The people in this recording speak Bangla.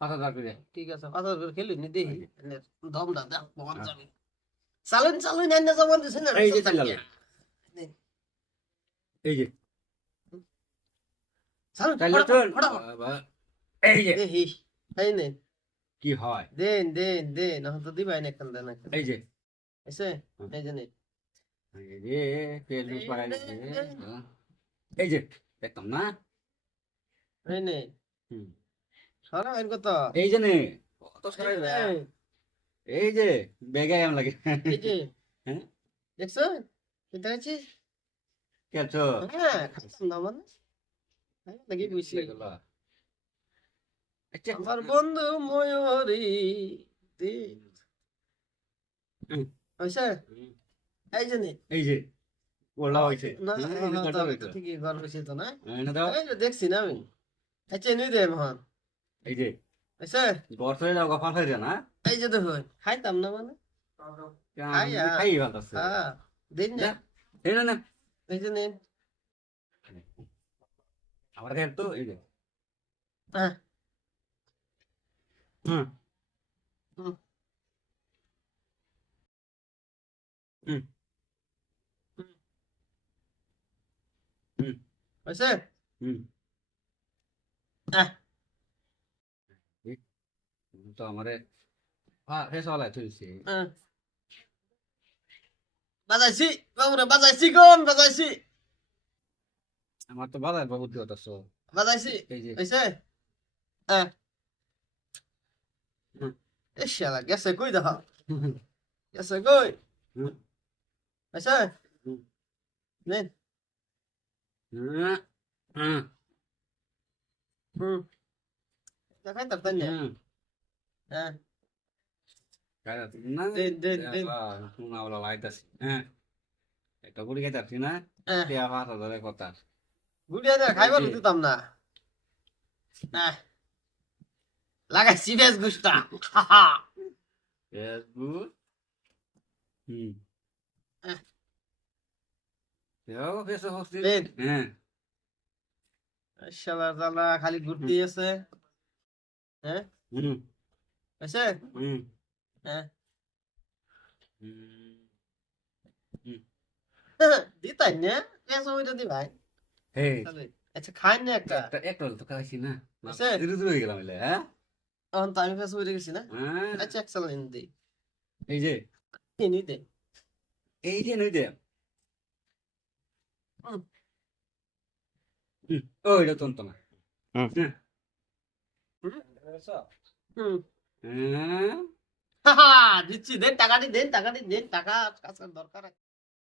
পাঁচ হাজার করে। ঠিক আছে পাঁচ হাজার করে খেলি নি দেখি। এনে দম দা দেখ বল যাবে চালুন চালুন এনে জবান দিছেন না এই যে চালালো। এই যে। চালুন এই যে। দেখি কি হয়? দেন দেন দেন এখন তো দিবাই না কেন দেন এই যে। এসে এই যে নে। এই যে দিছে। যে। হ্যাঁ। এই যে দেখতাম না? এই নে। হুম। সরা আইন কত এই যে নে। কত এই সরাই নে, দেয়। এই যে বেগে এম লাগে। এই যে। হ্যাঁ? দেখছ? কোথায় আছিস হ্যাঁ না মানে। হ্যাঁ, লাগি বুঝছি আচ্ছা। আমার বন্ধু ময়ূরী হুম। হয়েছে? হুম। এই যে নে। এই যে ওলা হইছে ঠিকই না? দেখছি না আমি। আচ্ছা দে মহান। এই যে হয়েছে বর্ষ হয়ে যাও গফাল হয়ে যায় না এই যে দেখুন খাইতাম না মানে খাই আর। খাই ভালো আছে হ্যাঁ দিন না যা। এই না না এই যে নিন আমার কাছে তো এই যে হ্যাঁ হুম হুম। হুম। হুম। হয়েছে হুম আহ। তো আমারে হ্যাঁ ফেস ওয়ালা তুলছি হ্যাঁ বাজাইছি বাবুরে বাজাইছি কোন বাজাইছি আমার তো বাজার বহুত দিও তো বাজাইছি এই যে হয়েছে হ্যাঁ হুম। এই শালা গেছে কই দেখো গেছে কই হুম। হয়েছে হুম। নিন হুম হুম হুম দেখাই তার তাই না হুম হ্যাঁ। হ্যাঁ লাগাইছি বেশ হুম। খালি ঘুরতে আছে। হ্যাঁ? হুম। হয়েছে হুম হ্যাঁ হুম দিতাই না কেসো ওইটা দি ভাই হে আচ্ছা খাই না একটা একটা তো খাইছি না আছে? ধীরে ধীরে হয়ে গেলাম হ্যাঁ তখন তো আমি ফেসো ওইটা গেছি না হ্যাঁ। আচ্ছা এক সালাইন দি এই যে কিনি দে এই যে নই দে হুম। হুম, ও এটা তন্ত না হুম হ্যাঁ হাহা, দিচ্ছি দেন টাকা দিন দেন দিন দেন টাকা দরকার আছে।